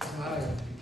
Aye.